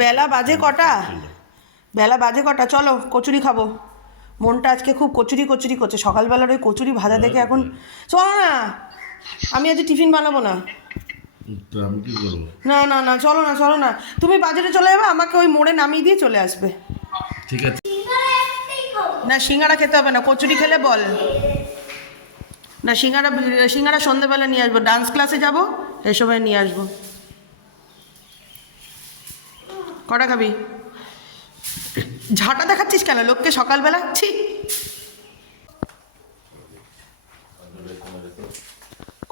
বেলা বাজে কটা? বেলা বাজে কটা? চলো কচুরি খাব। মনটা আজকে খুব কচুরি কচুরি করছে। সকালবেলার ওই কচুরি ভাজা দেখে এখন চলো না আমি আজ টিফিন বানাবো না। না না না চলো না চলো না। তুমি বাজারে চলে যাবে আমাকে ওই মোড়ে নামিয়ে দিয়ে চলে আসবে। ঠিক আছে। না সিঙ্গারা খেতে হবে না কচুরি খেলে বল। না সিঙ্গারা সিঙ্গারা সন্ধ্যেবেলা নিয়ে আসব। ডান্স ক্লাসে যাব সময় নিয়ে আসব। কটা খাবি? ঝাঁটা দেখাচ্ছিস কেন? লোককে সকালবেলা? ছি।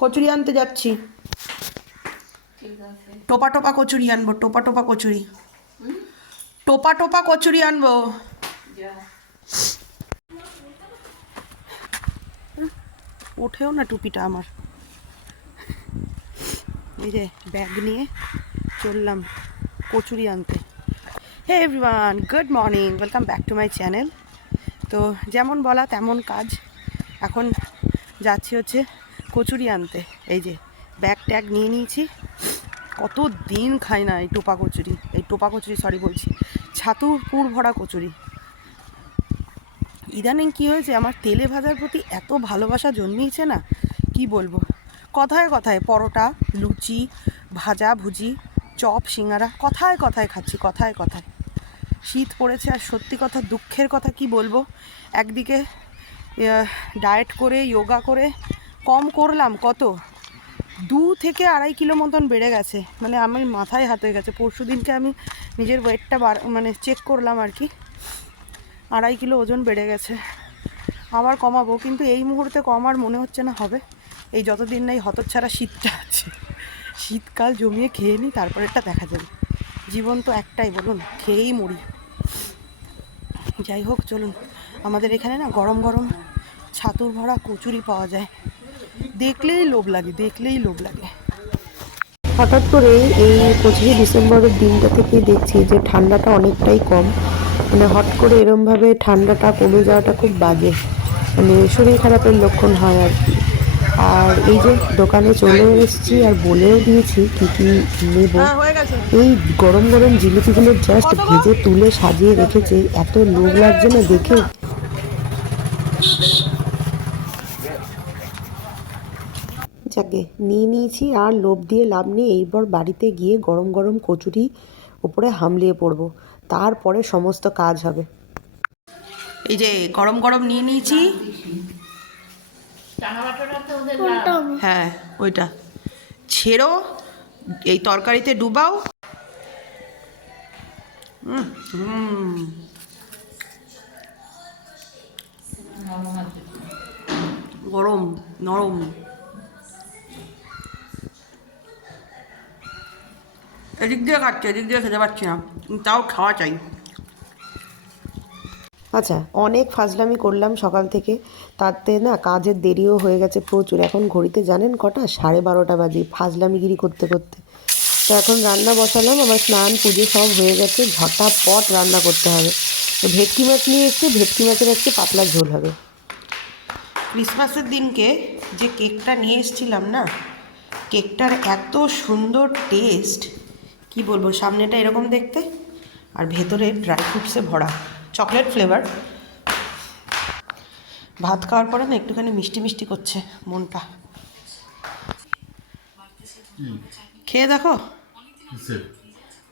কচুরি আনতে যাচ্ছি। টোপা টোপা কচুরি আনব টোপা টোপা কচুরি। টোপা টোপা কচুরি আনব। ওঠেও না টুপিটা আমার। এই যে ব্যাগ নিয়ে চললাম কচুরি আনতে। Hey everyone good morning welcome back to my channel তো যেমন বলা তেমন কাজ। এখন যাচ্ছি হচ্ছে কচুরি আনতে। এই যে ব্যাগ ট্যাগ নিয়ে নিয়েছি। কত দিন খাই না এই টোপা কচুরি। এই টোপা কচুরি সরি বলছি। ছাতু পুর ভরা কচুরি। ইদানিং কী হয়েছে, আমার তেলে ভাজার প্রতি এত ভালোবাসা জন্মিয়েছে না? কি বলব? কথায় কথায় পরোটা, লুচি, ভাজা, ভুজি, চপ, সিঙ্গারা, কথায় কথায় খাচ্ছি, কথায় কথায়। শীত পড়েছে আর সত্যি কথা দুঃখের কথা কি বলব? একদিকে ডায়েট করে যোগা করে, কম করলাম, কত? দু থেকে আড়াই কিলো মতন বেড়ে গেছে। মানে আমি মাথায় হাত হয়ে গেছে। পরশু দিনকে আমি নিজের ওয়েটটা বার মানে চেক করলাম আর কি। আড়াই কিলো ওজন বেড়ে গেছে। আবার কমাবো, কিন্তু এই মুহূর্তে কমার মনে হচ্ছে না, হবে। এই যতদিন না এই হতচ্ছাড়া শীতটা আছে। শীতকাল জমিয়ে খেয়ে নিই তারপরেরটা দেখা যাবে। জীবন তো একটাই, বলুন, খেয়েই মরি। যাই হোক চলুন। আমাদের এখানে না গরম গরম ছাতুর ভরা কচুরি পাওয়া যায়। দেখলেই লোভ লাগে দেখলেই লোভ লাগে। হঠাৎ করে এই পঁচিশে ডিসেম্বরের দিনটা থেকে দেখছি যে ঠান্ডাটা অনেকটাই কম। মানে হট করে এরমভাবে ঠান্ডাটা কমে যাওয়াটা খুব বাজে। মানে শরীর খারাপের লক্ষণ হয় আর কি। আর এই যে দোকানে চলে এসেছি আর বলেও দিয়েছি কী কী নেব। এই গরম গরম জিলিপিগুলো জাস্ট ভেজে তুলে সাজিয়ে রেখেছে। এত লোভ লাগছে না দেখে? যাকে নিয়ে নিয়েছি আর লোভ দিয়ে লাভ নেই এইবার বাড়িতে গিয়ে গরম গরম কচুরি উপরে হামলিয়ে পড়ব। তারপরে সমস্ত কাজ হবে। এই যে গরম গরম নিয়ে নিয়েছি। হ্যাঁ ওইটা। ছেড়ো এই তরকারিতে ডুবাও। গরম, নরম। এদিক দিয়ে খাচ্ছে, এদিক দিয়ে খেতে পারছি না। তাও খাওয়া চাই। আচ্ছা অনেক ফাজলামি করলাম সকাল থেকে। তাতে না কাজের দেরিও হয়ে গেছে প্রচুর। এখন ঘড়িতে জানেন কটা? সাড়ে বারোটা বাজে, ফাজলামিগিরি করতে করতে। তো এখন রান্না বসালাম, আমার স্নান, পুজো সব হয়ে গেছে, ঝটাপট রান্না করতে হবে। তো ভেটকি মাছ নিয়ে এসছে, ভেটকি মাছের আজকে পাতলা ঝোল হবে। ক্রিসমাসের দিনকে যে কেকটা নিয়ে এসেছিলাম না, কেকটার এত সুন্দর টেস্ট, কি বলব, সামনেটা এরকম দেখতে, আর ভেতরে ড্রাই ফ্রুটসে ভরা। Chocolate flavour. ভাত খাওয়ার পরে না একটুখানি মিষ্টি মিষ্টি করছে মনটা। খেয়ে দেখো।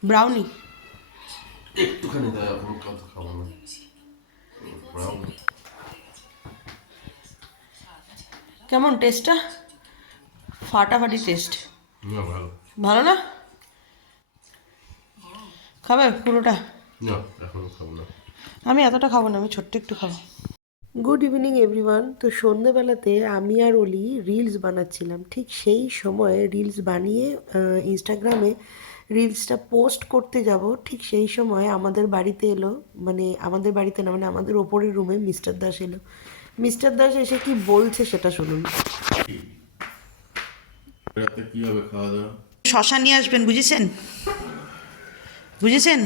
ব্রাউনি। একটুখানি কেমন টেস্টটা ফাটাফাটি টেস্ট ভালো। ভালো না? খাবে পুরোটা? না এখন খাব না। আমি এতটা খাব না আমি ছোট্ট একটু খাব। গুড ইভিনিং এভরিওয়ান তো সন্ধেবেলাতে আমি আর অলি রিলস বানাচ্ছিলাম। ঠিক সেই সময়ে রিলস বানিয়ে ইনস্টাগ্রামে রিলসটা পোস্ট করতে যাব। ঠিক সেই সময় আমাদের বাড়িতে এলো মানে আমাদের বাড়িতে না মানে আমাদের ওপরের রুমে মিস্টার দাস এলো। মিস্টার দাস এসে কি বলছে সেটা শুনুন। শশা নিয়ে আসবেন বুঝেছেন? বুঝেছেন?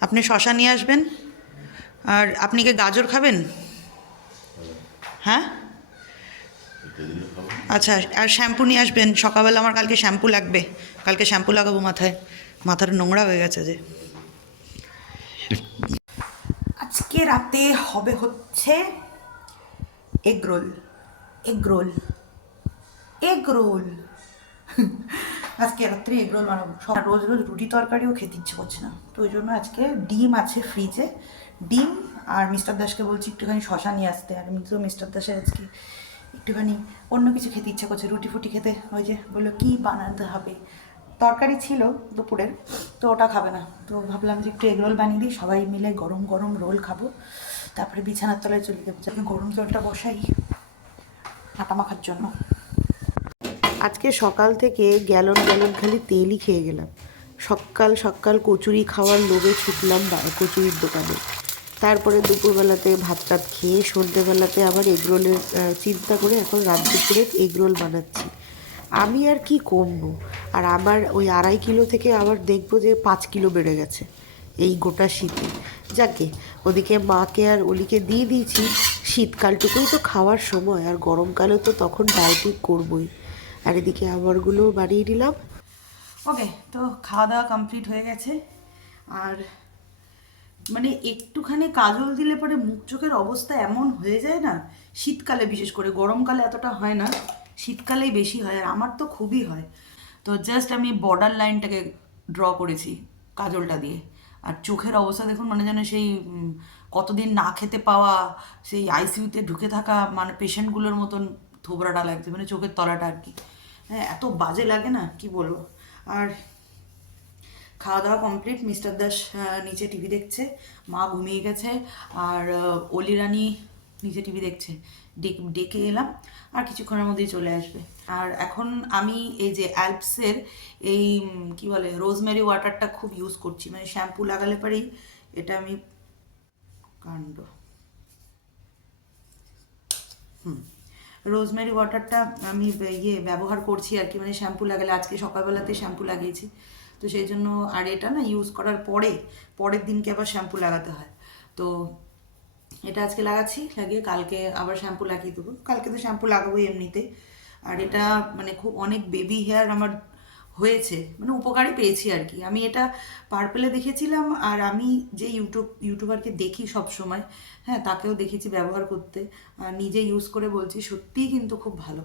আপনি শশা নিয়ে আসবেন? আর আপনি কি গাজর খাবেন? হ্যাঁ? আচ্ছা আর শ্যাম্পু নিয়ে আসবেন। সকালবেলা আমার কালকে শ্যাম্পু লাগবে। কালকে শ্যাম্পু লাগাবো মাথায়। মাথাটা নোংরা হয়ে গেছে যে। আজকে রাতে হবে হচ্ছে egg roll. Egg roll. Egg roll. আজকে রাত্রে এগ রোল বানাবো সব রোজ রোজ রুটি তরকারিও খেতে ইচ্ছে করছে না। তো ওই জন্য আজকে ডিম আছে ফ্রিজে ডিম আর মিস্টার দাসকে বলছি একটুখানি শশা নিয়ে আসতে। আর তো মিস্টার দাসের আজকে একটুখানি অন্য কিছু খেতে ইচ্ছা করছে, রুটি ফুটি খেতে। ওই যে বলল, কী বানাতে হবে? তরকারি ছিল দুপুরের, তো ওটা খাবে না। তো ভাবলাম যে একটু এগ রোল বানিয়ে দিই, সবাই মিলে গরম গরম রোল খাব। তারপরে বিছানার তলায় চলে যাব। গরম জলটা বসাই আটা মাখার জন্য। আজকে সকাল থেকে গ্যালন গ্যালন খালি তেলই খেয়ে গেলাম। সকাল সকাল কচুরি খাওয়ার লোভে ছুটলাম কচুরির দোকানে। তারপরে দুপুরবেলাতে ভাত টাত খেয়ে সন্ধ্যেবেলাতে আবার এগরোলের চিন্তা করে এখন রাত দুপুরে এগরোল বানাচ্ছি। আমি আর কি কমবো আর আমার ওই আড়াই কিলো থেকে আবার দেখব যে পাঁচ কিলো বেড়ে গেছে এই গোটা শীতে। যাকে, ওদিকে মাকে আর অলিকে দিয়ে দিয়েছি, শীতকালটুকুই তো খাওয়ার সময়, আর গরমকালে তো তখন ডায়েটিং করবই। আর এদিকে আবারগুলো বাড়িয়ে দিলাম। ওকে, তো খাওয়া দাওয়া কমপ্লিট হয়ে গেছে। আর মানে একটুখানি কাজল দিলে পরে মুখ চোখের অবস্থা এমন হয়ে যায় না, শীতকালে বিশেষ করে, গরমকালে এতটা হয় না, শীতকালেই বেশি হয় আর আমার তো খুবই হয়। তো জাস্ট আমি বর্ডার লাইনটাকে ড্র করেছি কাজলটা দিয়ে। আর চোখের অবস্থা দেখুন মানে যেন সেই কতদিন না খেতে পাওয়া, সেই আইসিইউতে ঢুকে থাকা মানে পেশেন্টগুলোর মতন থোবরাটা লাগছে মানে চোখের তলাটা আর কি। হ্যাঁ এত বাজে লাগে না, কি বলব? আর খাওয়া দাওয়া কমপ্লিট মিস্টার দাস নিচে টিভি দেখছে, মা ঘুমিয়ে গেছে, আর অলি রানী নিচে টিভি দেখছে। ডেকে ডেকে এলাম, আর কিছুক্ষণের মধ্যেই চলে আসবে। আর এখন আমি এই যে অ্যালপসের এই কি বলে রোজমেরি ওয়াটারটা খুব ইউজ করছি। মানে শ্যাম্পু লাগালে পরেই এটা আমি কাণ্ড। রোজমেরি ওয়াটারটা আমি ইয়ে ব্যবহার করছি আর কি মানে শ্যাম্পু লাগালে, আজকে সকালবেলাতে শ্যাম্পু লাগিয়েছি। তো সেই জন্য আর এটা না ইউজ করার পরে, পরের দিনকে আবার শ্যাম্পু লাগাতে হয়। তো এটা আজকে লাগাচ্ছি, লাগিয়ে কালকে আবার শ্যাম্পু লাগিয়ে দেবো। কালকে তো শ্যাম্পু লাগাবোই এমনিতে। আর এটা মানে খুব অনেক বেবি হেয়ার আমার হয়েছে মানে উপকারই পেয়েছি আর কি। আমি এটা পার্পেলে দেখেছিলাম আর আমি যে ইউটিউব ইউটিউবারকে দেখি সব সময় হ্যাঁ তাকেও দেখেছি ব্যবহার করতে। নিজে ইউজ করে বলছি, সত্যিই কিন্তু খুব ভালো।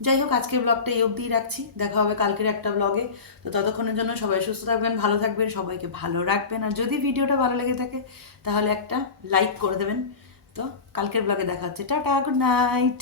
যাই হোক, আজকের ব্লগটা এই অবধিই রাখছি। দেখা হবে কালকের একটা ব্লগে তো ততক্ষণের জন্য সবাই সুস্থ থাকবেন, ভালো থাকবেন, সবাইকে ভালো রাখবেন। আর যদি ভিডিওটা ভালো লেগে থাকে, তাহলে একটা লাইক করে দেবেন। তো কালকের ব্লগে দেখা হচ্ছে। Tata good night